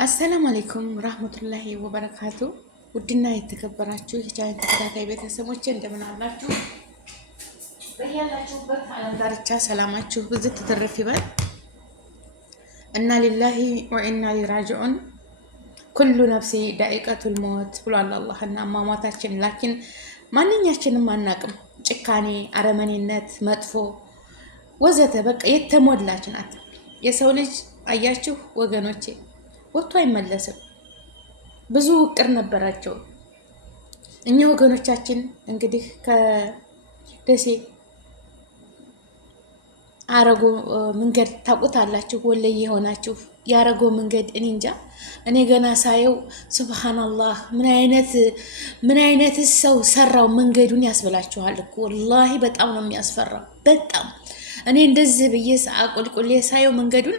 አሰላሙ አለይኩም ረህመቱላሂ ወበረካቱ። ውድና የተከበራችሁ የቻናል ተከታታይ ቤተሰቦች እንደምን አላችሁ? በያላችሁበት ዓለም ዳርቻ ሰላማችሁ ብዝት ትርፍ ይበል። እና ሊላሂ ወኢና ሊራጂዑን ኩሉ ነፍሲ ዳኢቀቱል ሞት ብሏል አላህ። እና አሟሟታችን ላኪን ማንኛችንም አናቅም። ጭካኔ፣ አረመኔነት፣ መጥፎ ወዘተ በቃ የተሞላች ናት የሰው ልጅ። አያችሁ ወገኖቼ ወጥቶ አይመለስም። ብዙ ውቅር ነበራቸው እኛ ወገኖቻችን። እንግዲህ ከደሴ አረጎ መንገድ ታውቁታላችሁ፣ ወለየ የሆናችሁ ያረጎ መንገድ እኔ እንጃ። እኔ ገና ሳየው ሱብሃንአላህ ምን አይነት ሰው ሰራው መንገዱን ያስብላችኋል እኮ ወላሂ። በጣም ነው የሚያስፈራው። በጣም እኔ እንደዚህ ብዬ አቁልቁሌ ሳየው መንገዱን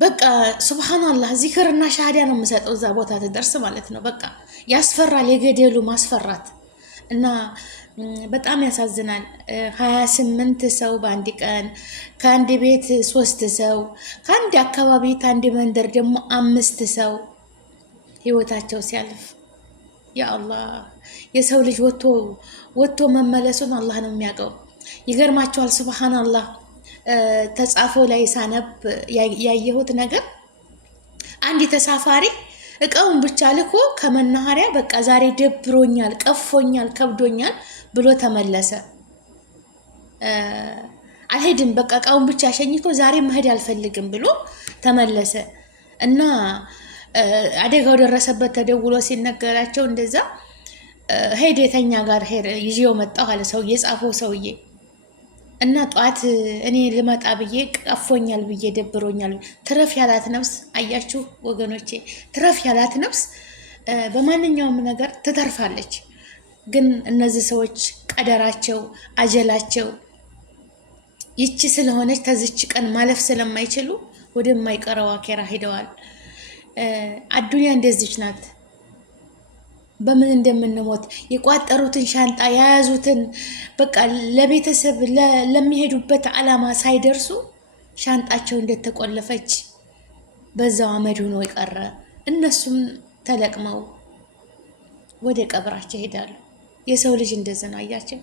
በቃ ሱብሃንአላህ ዚክርና ሻሃዳ ነው የምሰጠው እዛ ቦታ ትደርስ ማለት ነው። በቃ ያስፈራል፣ የገደሉ ማስፈራት እና በጣም ያሳዝናል። 28 ሰው በአንድ ቀን፣ ከአንድ ቤት 3 ሰው፣ ከአንድ አካባቢ ከአንድ መንደር ደግሞ 5 ሰው ህይወታቸው ሲያልፍ፣ ያ አላህ የሰው ልጅ ወጥቶ መመለሱን አላህ ነው የሚያውቀው። ይገርማቸዋል። ሱብሃንአላህ ተጻፈው ላይ ሳነብ ያየሁት ነገር አንድ ተሳፋሪ እቃውን ብቻ ልኮ ከመናኸሪያ በቃ ዛሬ ደብሮኛል፣ ቀፎኛል፣ ከብዶኛል ብሎ ተመለሰ። አልሄድም በቃ እቃውን ብቻ ሸኝቶ ዛሬ መሄድ አልፈልግም ብሎ ተመለሰ እና አደጋው ደረሰበት ተደውሎ ሲነገራቸው እንደዛ ሄደ። የተኛ ጋር ሄደ ይዤው መጣሁ አለ ሰው የጻፈው ሰውዬ። እና ጧት እኔ ልመጣ ብዬ ቀፎኛል ብዬ ደብሮኛል። ትረፍ ያላት ነፍስ አያችሁ ወገኖቼ፣ ትረፍ ያላት ነፍስ በማንኛውም ነገር ትተርፋለች። ግን እነዚህ ሰዎች ቀደራቸው፣ አጀላቸው ይቺ ስለሆነች ተዝች ቀን ማለፍ ስለማይችሉ ወደማይቀረው አኬራ ሄደዋል። አዱንያ እንደዚች ናት። በምን እንደምንሞት የቋጠሩትን ሻንጣ የያዙትን በቃ ለቤተሰብ ለሚሄዱበት ዓላማ ሳይደርሱ ሻንጣቸው እንደተቆለፈች በዛው አመድ ሆኖ የቀረ። እነሱም ተለቅመው ወደ ቀብራቸው ይሄዳሉ። የሰው ልጅ እንደዚህ ነው አያቸው።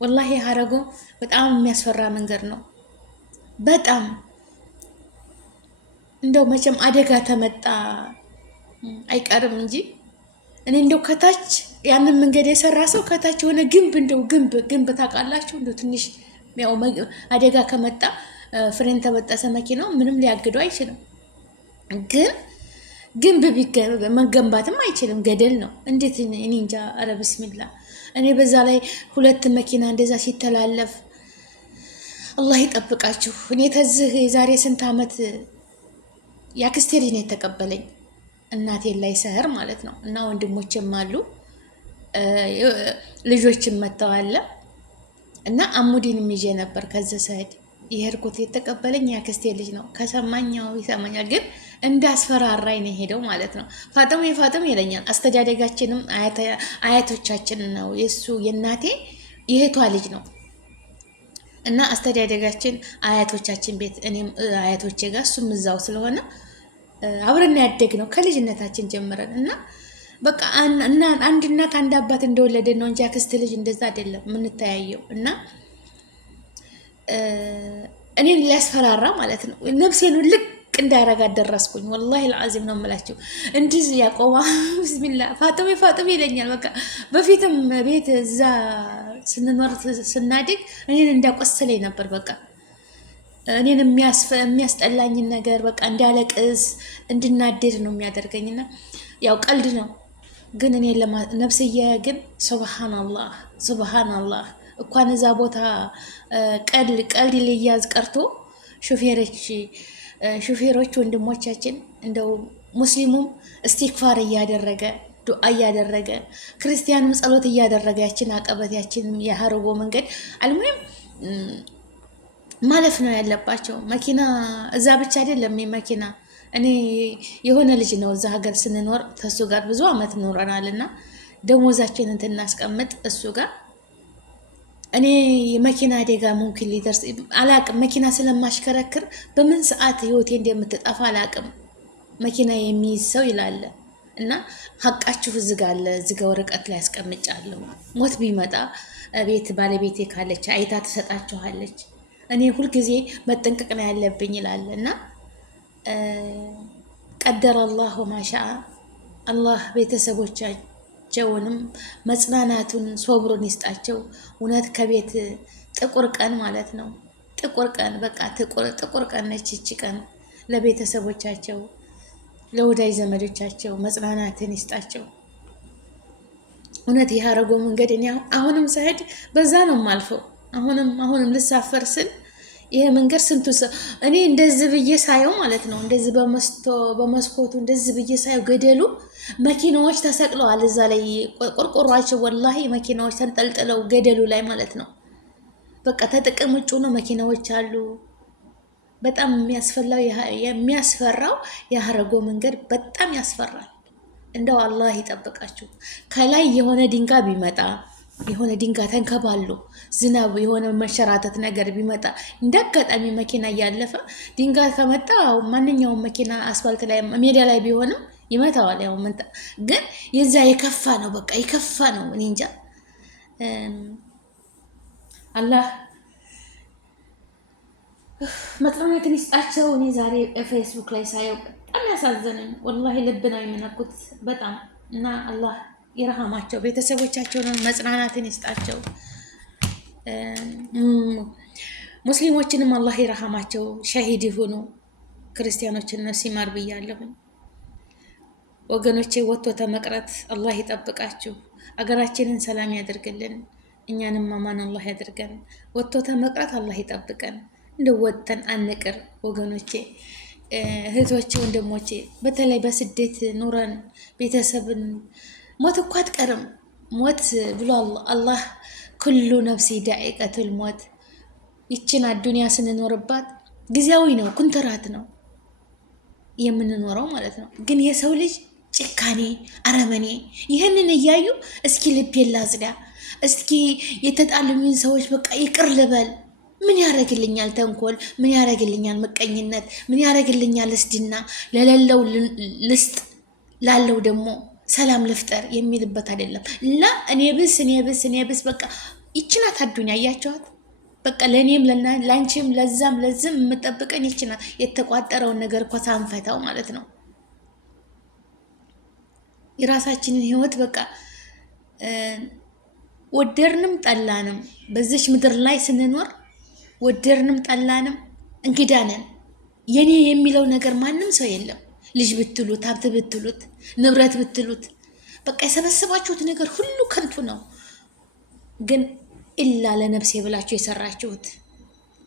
ወላሂ ሀረጎ በጣም የሚያስፈራ መንገድ ነው። በጣም እንደው መቼም አደጋ ተመጣ አይቀርም እንጂ እኔ እንደው ከታች ያንን መንገድ የሰራ ሰው ከታች የሆነ ግንብ ታውቃላችሁ፣ እንደው ትንሽ ያው አደጋ ከመጣ ፍሬን ተበጠሰ መኪናው ምንም ሊያግደው አይችልም። ግን ግንብ መገንባትም አይችልም፣ ገደል ነው። እንዴት እኔ እንጃ። ኧረ ቢስሚላ። እኔ በዛ ላይ 2 መኪና እንደዛ ሲተላለፍ አላህ ይጠብቃችሁ። እኔ ተዝህ የዛሬ ስንት ዓመት ያክስቴ ልጅ ነው የተቀበለኝ እናቴን ላይ ሰህር ማለት ነው። እና ወንድሞችም አሉ ልጆችም መጥተዋል። እና አሙዲንም ይዤ ነበር ከዚህ ሰህድ የሄድኩት። የተቀበለኝ ያክስቴ ልጅ ነው። ከሰማኛው ይሰማኛል፣ ግን እንዳስፈራራኝ ነው ሄደው ማለት ነው። ፋጥም ይለኛል። አስተዳደጋችንም አያቶቻችን ነው። የሱ የእናቴ የእህቷ ልጅ ነው። እና አስተዳደጋችን አያቶቻችን ቤት እኔም አያቶቼ ጋር እሱም እዛው ስለሆነ አብረን ያደግ ነው ከልጅነታችን ጀምረን። እና በቃ አንድ እናት አንድ አባት እንደወለደን ነው እንጂ አክስት ልጅ እንደዛ አይደለም የምንተያየው። እና እኔን ሊያስፈራራ ማለት ነው ነፍሴን ልቅ እንዳረጋት ደረስኩኝ። ወላሂ ለአዚም ነው የምላችሁ። እንዲህ ያቆማ ቢስሚላ ፋጥሜ ይለኛል። በቃ በፊትም ቤት እዛ ስንኖር ስናድግ እኔን እንዳቆሰለኝ ነበር። በቃ እኔን የሚያስጠላኝን ነገር በቃ እንዳለቅስ እንድናደድ ነው የሚያደርገኝና ያው ቀልድ ነው። ግን እኔ ነፍስዬ ግን ሱብሃንአላህ እንኳን እዛ ቦታ ቀልድ ሊያዝ ቀርቶ ሹፌሮች ወንድሞቻችን እንደው ሙስሊሙም እስቲክፋር እያደረገ ዱዓ እያደረገ ክርስቲያኑም ጸሎት እያደረገ ያችን አቀበት ያችን የሀረጎ መንገድ አልሙሂም ማለፍ ነው ያለባቸው። መኪና እዛ ብቻ አይደለም መኪና። እኔ የሆነ ልጅ ነው እዛ ሀገር ስንኖር ተሱ ጋር ብዙ አመት ኖረናል። እና ደሞዛችንን እናስቀምጥ እሱ ጋር እኔ የመኪና አደጋ ሙምኪን ሊደርስ አላቅም። መኪና ስለማሽከረክር በምን ሰዓት ህይወቴ እንደምትጠፋ አላቅም። መኪና የሚይዝ ሰው ይላል እና ሀቃችሁ እዝጋ አለ። እዝጋ ወረቀት ላይ ያስቀምጫለሁ። ሞት ቢመጣ ቤት ባለቤቴ ካለች አይታ ትሰጣችኋለች። እኔ ሁልጊዜ መጠንቀቅ ነው ያለብኝ ይላል እና ቀደረ አላሁ ማሻ አላህ ቤተሰቦቻቸውንም መጽናናቱን ሶብሩን ይስጣቸው። እውነት ከቤት ጥቁር ቀን ማለት ነው። ጥቁር ቀን በቃ ጥቁር ቀን ነች ይቺ ቀን። ለቤተሰቦቻቸው ለወዳጅ ዘመዶቻቸው መጽናናትን ይስጣቸው። እውነት የሀረጎ መንገድ እኔ አሁንም ስሄድ በዛ ነው የማልፈው። አሁንም ልሳፈር ስል ይሄ መንገድ ስንቱ ሰው እኔ እንደዚህ ብዬ ሳየው ማለት ነው፣ እንደዚህ በመስኮቱ እንደዚህ ብዬ ሳየው ገደሉ መኪናዎች ተሰቅለዋል እዛ ላይ ቆርቆሯቸው፣ ወላሂ መኪናዎች ተንጠልጥለው ገደሉ ላይ ማለት ነው። በቃ ተጥቅም ውጭ ነው መኪናዎች አሉ። በጣም የሚያስፈራው የሀረጎ መንገድ በጣም ያስፈራል። እንደው አላህ ይጠብቃችሁ። ከላይ የሆነ ድንጋይ ቢመጣ የሆነ ድንጋይ ተንከባሉ ዝናብ የሆነ መሸራተት ነገር ቢመጣ እንደ አጋጣሚ መኪና እያለፈ ድንጋይ ከመጣ ማንኛውም መኪና አስፋልት ላይ ሜዳ ላይ ቢሆንም ይመታዋል። ያው ግን የዛ የከፋ ነው፣ በቃ የከፋ ነው። እኔ እንጃ አላህ መጽናናትን ይስጣቸው። እኔ ዛሬ ፌስቡክ ላይ ሳየው በጣም ያሳዘነኝ ወላሂ ልብ ነው የሚነኩት በጣም እና አላህ ይረሃማቸው፣ ቤተሰቦቻቸውን መጽናናትን ይስጣቸው። ሙስሊሞችንም አላህ ይረሃማቸው፣ ሸሂድ ይሁኑ። ክርስቲያኖችን ነፍስ ይማር ብያለሁኝ። ወገኖቼ ወጥቶ ተመቅረት አላህ ይጠብቃችሁ። አገራችንን ሰላም ያደርግልን፣ እኛንም አማን አላህ ያደርገን። ወጥቶ ተመቅረት አላህ ይጠብቀን። እንደወጥተን አንቅር ወገኖቼ፣ እህቶቼ፣ ወንድሞቼ በተለይ በስደት ኑረን ቤተሰብን ሞት እኮ አትቀርም። ሞት ብሎ አላህ ኩሉ ነፍሲ ዳኢቀቱል ሞት። ይችን አዱንያ ስንኖርባት ጊዜያዊ ነው፣ ኩንትራት ነው የምንኖረው ማለት ነው። ግን የሰው ልጅ ጭካኔ፣ አረመኔ ይህንን እያዩ እስኪ ልቤን ላጽዳ፣ እስኪ የተጣሉኝን ሰዎች በቃ ይቅር ልበል። ምን ያደርግልኛል ተንኮል? ምን ያደርግልኛል ምቀኝነት? ምን ያደርግልኛል እስድና? ለሌለው ልስጥ ላለው ደግሞ ሰላም ልፍጠር የሚልበት አይደለም። እኔ ብስ በቃ ይችናት አዱኛ እያቸዋት በቃ ለእኔም ለአንቺም ለዛም ለዝም የምጠብቀን ይችናት። የተቋጠረውን ነገር እኮ ሳንፈታው ማለት ነው። የራሳችንን ህይወት በቃ ወደርንም ጠላንም በዚች ምድር ላይ ስንኖር ወደርንም ጠላንም እንግዳ ነን። የኔ የሚለው ነገር ማንም ሰው የለም። ልጅ ብትሉት፣ ሀብት ብትሉት፣ ንብረት ብትሉት በቃ የሰበሰባችሁት ነገር ሁሉ ከንቱ ነው። ግን ኢላ ለነፍሴ ብላችሁ የሰራችሁት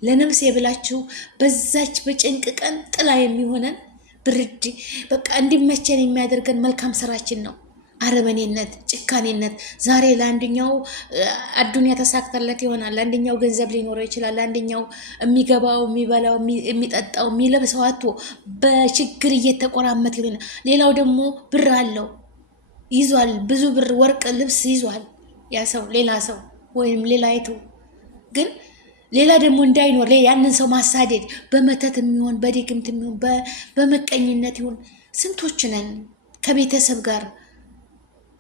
ለነፍሴ ብላችሁ በዛች በጭንቅ ቀን ጥላ የሚሆነን ብርድ በቃ እንዲመቸን የሚያደርገን መልካም ስራችን ነው። አረመኔነት፣ ጭካኔነት ዛሬ ለአንደኛው አዱንያ ተሳክተለት ይሆናል። ለአንደኛው ገንዘብ ሊኖረው ይችላል። ለአንደኛው የሚገባው፣ የሚበላው፣ የሚጠጣው፣ የሚለብሰው አጥቶ በችግር እየተቆራመተ ይሆናል። ሌላው ደግሞ ብር አለው ይዟል፣ ብዙ ብር፣ ወርቅ፣ ልብስ ይዟል ያ ሰው ሌላ ሰው ወይም ሌላ አይቱ። ግን ሌላ ደግሞ እንዳይኖር ያንን ሰው ማሳደድ በመተት የሚሆን በድግምት የሚሆን በመቀኝነት ይሆን ስንቶች ነን ከቤተሰብ ጋር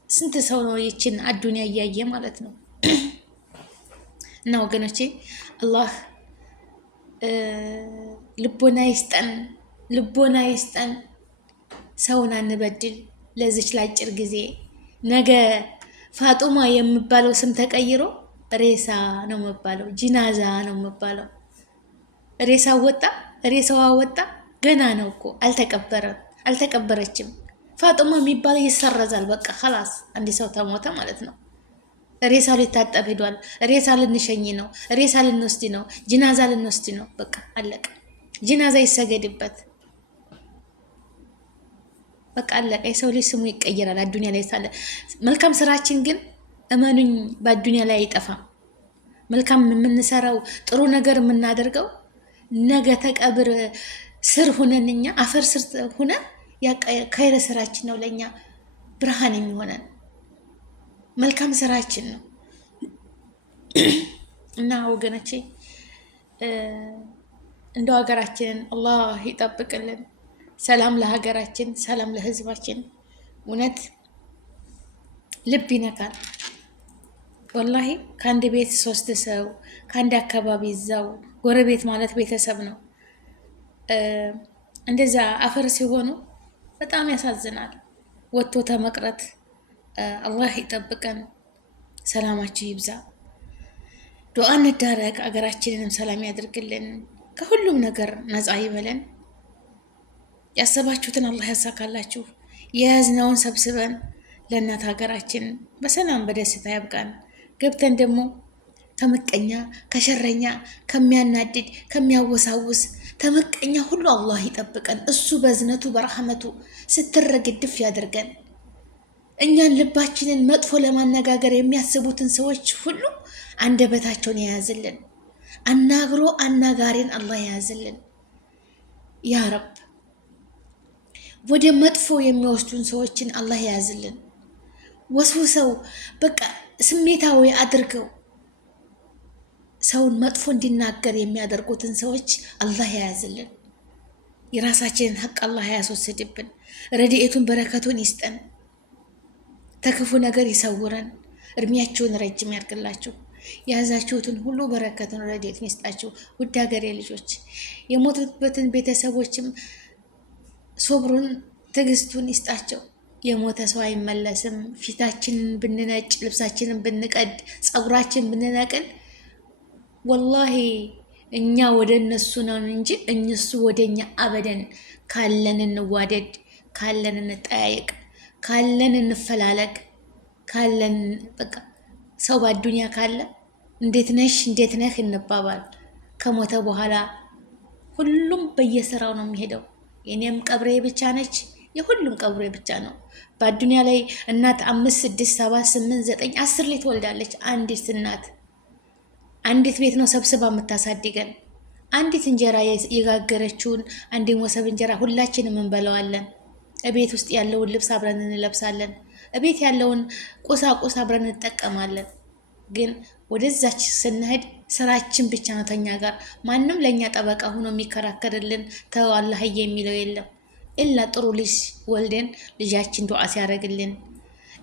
ስንት ሰው ነው ይችን አዱንያ እያየ ማለት ነው። እና ወገኖቼ አላህ ልቦና ይስጠን፣ ልቦና ይስጠን። ሰውን አንበድል ለዚች ላጭር ጊዜ። ነገ ፋጡማ የሚባለው ስም ተቀይሮ ሬሳ ነው የሚባለው፣ ጂናዛ ነው የሚባለው። ሬሳው ወጣ፣ ሬሳዋ ወጣ፣ ገና ነው እኮ አልተቀበረም፣ አልተቀበረችም። ፋጡማ የሚባለው ይሰረዛል። በቃ ኸላስ አንድ ሰው ተሞተ ማለት ነው። ሬሳ ሊታጠብ ሄዷል። ሬሳ ልንሸኝ ነው፣ ሬሳ ልንወስድ ነው፣ ጂናዛ ልንወስድ ነው። በቃ አለቀ። ጂናዛ ይሰገድበት፣ በቃ አለቀ። የሰው ልጅ ስሙ ይቀየራል አዱንያ ላይ ሳለ። መልካም ስራችን ግን እመኑኝ በአዱንያ ላይ አይጠፋም። መልካም የምንሰራው ጥሩ ነገር የምናደርገው ነገ ተቀብር ስር ሁነን እኛ አፈር ስር ሁነን ከይረ ስራችን ነው ለኛ ብርሃን የሚሆነን መልካም ስራችን ነው። እና ወገኖቼ እንደው ሀገራችንን አላህ ይጠብቅልን። ሰላም ለሀገራችን፣ ሰላም ለህዝባችን። እውነት ልብ ይነካል ወላሂ። ከአንድ ቤት 3 ሰው ከአንድ አካባቢ እዛው ጎረቤት ማለት ቤተሰብ ነው። እንደዛ አፈር ሲሆኑ በጣም ያሳዝናል። ወጥቶ ተመቅረት አላህ ይጠብቀን። ሰላማችሁ ይብዛ። ዱዓ እንዳረግ፣ አገራችንንም ሰላም ያድርግልን፣ ከሁሉም ነገር ነፃ ይበለን። ያሰባችሁትን አላህ ያሳካላችሁ። የያዝነውን ሰብስበን ለእናት ሀገራችን በሰላም በደስታ ያብቃን። ገብተን ደግሞ ከምቀኛ ከሸረኛ ከሚያናድድ ከሚያወሳውስ ተመቀኛ ሁሉ አላህ ይጠብቀን። እሱ በዝነቱ በረሐመቱ ስትረግድፍ ያደርገን። እኛን ልባችንን መጥፎ ለማነጋገር የሚያስቡትን ሰዎች ሁሉ አንደበታቸውን የያዝልን። አናግሮ አናጋሪን አላህ የያዝልን ያ ረብ። ወደ መጥፎ የሚወስዱን ሰዎችን አላህ የያዝልን። ወስውሰው በቃ ስሜታዊ አድርገው ሰውን መጥፎ እንዲናገር የሚያደርጉትን ሰዎች አላህ የያዝልን። የራሳችንን ሐቅ አላህ ያስወስድብን። ረድኤቱን በረከቱን ይስጠን። ተክፉ ነገር ይሰውረን። እድሜያችሁን ረጅም ያርግላችሁ። የያዛችሁትን ሁሉ በረከቱን ረድኤቱን ይስጣችሁ። ውድ ሀገሬ ልጆች፣ የሞቱበትን ቤተሰቦችም ሶብሩን ትዕግስቱን ይስጣቸው። የሞተ ሰው አይመለስም። ፊታችንን ብንነጭ፣ ልብሳችንን ብንቀድ፣ ፀጉራችን ብንነቅል ወላሂ እኛ ወደ እነሱ ነው እንጂ እነሱ ወደ እኛ አበደን። ካለን እንዋደድ፣ ካለን እንጠያየቅ፣ ካለን እንፈላለግ፣ ካለን በቃ ሰው በአዱንያ ካለ እንዴት ነሽ እንዴት ነህ እንባባል። ከሞተ በኋላ ሁሉም በየስራው ነው የሚሄደው። የኔም ቀብሬ ብቻ ነች፣ የሁሉም ቀብሬ ብቻ ነው። በአዱንያ ላይ እናት 5 6 7 8 9 10 ላይ ትወልዳለች። አንዲት እናት አንዲት ቤት ነው ሰብስባ የምታሳድገን። አንዲት እንጀራ የጋገረችውን አንድ ወሰብ እንጀራ ሁላችንም እንበላዋለን። እቤት ውስጥ ያለውን ልብስ አብረን እንለብሳለን። እቤት ያለውን ቁሳቁስ አብረን እንጠቀማለን። ግን ወደዛች ስንሄድ ስራችን ብቻ ነው ተኛ ጋር። ማንም ለእኛ ጠበቃ ሆኖ የሚከራከርልን ተው አላህዬ የሚለው የለም። ኢላ ጥሩ ልጅ ወልደን ልጃችን ዱዓ ሲያደርግልን፣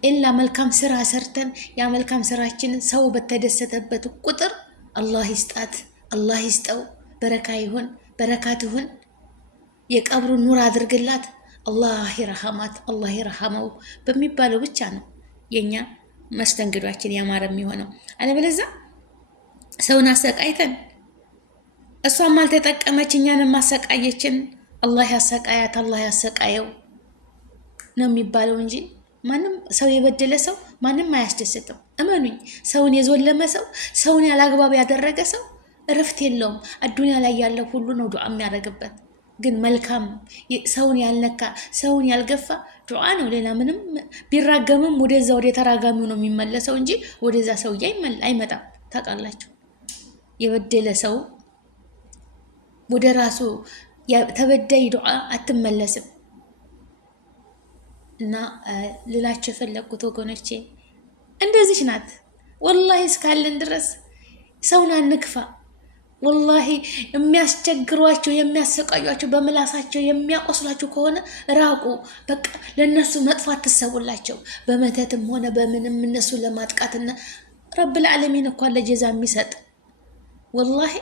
ኢላ መልካም ስራ ሰርተን ያ መልካም ስራችን ሰው በተደሰተበት ቁጥር አላህ ይስጣት፣ አላህ ይስጠው፣ በረካ ይሁን፣ በረካት ይሁን፣ የቀብሩን ኑር አድርግላት፣ አላህ ይረሐማት፣ አላህ ይረሐመው በሚባለው ብቻ ነው የኛ መስተንግዷችን ያማረ የሚሆነው። አለበለዚያ ሰውን አሰቃይተን እሷም አልተጠቀመች እኛንም ማሰቃየችን፣ አላህ ያሰቃያት፣ አላህ ያሰቃየው ነው የሚባለው እንጂ ማንም ሰው የበደለ ሰው ማንም አያስደስትም። እመኑኝ፣ ሰውን የዞለመ ሰው፣ ሰውን ያላግባብ ያደረገ ሰው እረፍት የለውም። አዱንያ ላይ ያለው ሁሉ ነው ዱዓ የሚያደርግበት። ግን መልካም ሰውን ያልነካ ሰውን ያልገፋ ዱዓ ነው። ሌላ ምንም ቢራገምም ወደዛ ወደ ተራጋሚው ነው የሚመለሰው እንጂ ወደዛ ሰውዬ አይመጣም። ታውቃላችሁ፣ የበደለ ሰው ወደ ራሱ ተበዳይ ዱዓ አትመለስም። እና ልላችሁ የፈለግኩት ወገኖቼ እንደዚህ ናት። ወላሂ እስካለን ድረስ ሰውን አንክፋ። ወላሂ የሚያስቸግሯቸው የሚያሰቃዩቸው በምላሳቸው የሚያቆስሏቸው ከሆነ ራቁ። በቃ ለነሱ መጥፎ አትሰቡላቸው። በመተትም ሆነ በምንም እነሱ ለማጥቃትና ረብል ዓለሚን እኮ ለጀዛ የሚሰጥ ወላሂ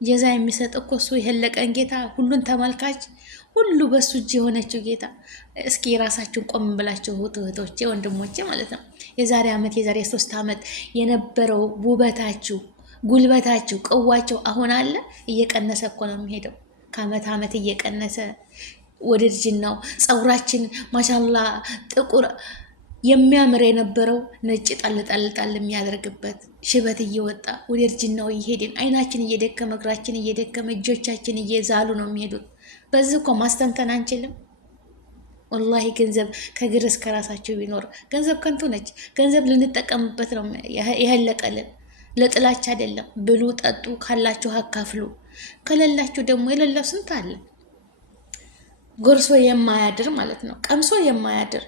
ጀዛ የሚሰጥ እኮ እሱ የለቀን ጌታ፣ ሁሉን ተመልካች፣ ሁሉ በሱ እጅ የሆነችው ጌታ። እስኪ የራሳችሁን ቆም ብላችሁ እህቶቼ ወንድሞቼ ማለት ነው። የዛሬ ዓመት የዛሬ 3 ዓመት የነበረው ውበታችሁ ጉልበታችሁ ቅዋቸው አሁን አለ? እየቀነሰ እኮ ነው የሚሄደው። ከዓመት ዓመት እየቀነሰ ወደ ልጅናው ፀጉራችን ማሻላ ጥቁር የሚያምር የነበረው ነጭ ጣል የሚያደርግበት ሽበት እየወጣ ወደ ልጅናው እየሄድን አይናችን እየደከመ እግራችን እየደከመ እጆቻችን እየዛሉ ነው የሚሄዱት። በዚህ እኮ ማስተንተን አንችልም። ወላሂ ገንዘብ ከግር እስከ ራሳቸው ቢኖር ገንዘብ ከንቱ ነች። ገንዘብ ልንጠቀምበት ነው የህለቀልን፣ ለጥላች አይደለም። ብሉ ጠጡ፣ ካላችሁ አካፍሉ፣ ከሌላችሁ ደግሞ የሌለው ስንት አለ። ጎርሶ የማያድር ማለት ነው፣ ቀምሶ የማያድር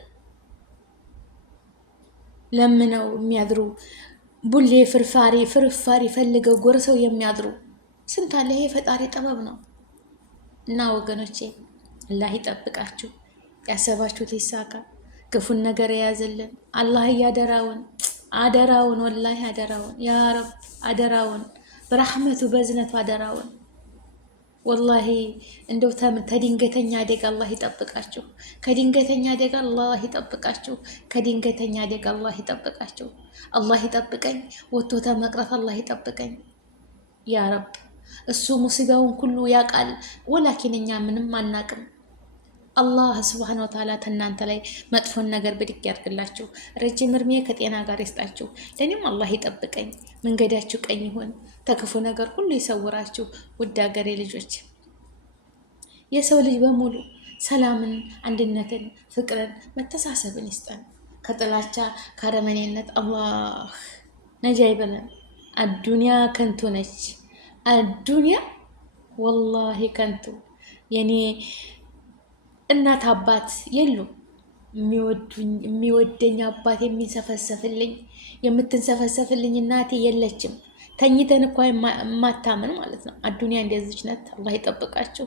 ለምነው የሚያድሩ ቡሌ ፍርፋሪ ፈልገው ጎርሰው የሚያድሩ ስንት አለ። ይሄ ፈጣሪ ጥበብ ነው። እና ወገኖቼ አላህ ይጠብቃችሁ፣ ያሰባችሁት ይሳካ፣ ክፉን ነገር የያዝልን አላህ አደራውን ወላሂ አደራውን ያ ረብ አደራውን በረሕመቱ በዝነቱ አደራውን ወላሂ እንደው ከድንገተኛ አደጋ አላህ ይጠብቃችሁ። ከድንገተኛ አደጋ አላህ ይጠብቃችሁ። ከድንገተኛ አደጋ አላህ ይጠብቃችሁ። አላህ ይጠብቀኝ፣ ወጥቶ ተመቅረት አላህ ይጠብቀኝ ያ ረብ። እሱ ሙሲባውን ሁሉ ያውቃል፣ ወላኪን እኛ ምንም አናቅም። አላህ ስብሓነሁ ወተዓላ ከእናንተ ላይ መጥፎን ነገር ብድግ ያድርግላችሁ፣ ረጅም እርሜ ከጤና ጋር ይስጣችሁ። ለእኔም አላህ ይጠብቀኝ፣ መንገዳችሁ ቀኝ ይሁን፣ ተክፉ ነገር ሁሉ ይሰውራችሁ። ውድ ሀገሬ ልጆች፣ የሰው ልጅ በሙሉ ሰላምን፣ አንድነትን፣ ፍቅርን፣ መተሳሰብን ይስጠን። ከጥላቻ ከአረመኔነት አላህ ነጃ ይበለን። አዱንያ ከንቱ ነች። አዱንያ ወላሂ ከንቱ። የኔ እናት አባት የሉም የሚወደኝ አባት የሚንሰፈሰፍልኝ የምትንሰፈሰፍልኝ እናቴ የለችም። ተኝተን እኳ የማታምን ማለት ነው። አዱንያ እንደዚች ነት። አላህ ይጠብቃችሁ።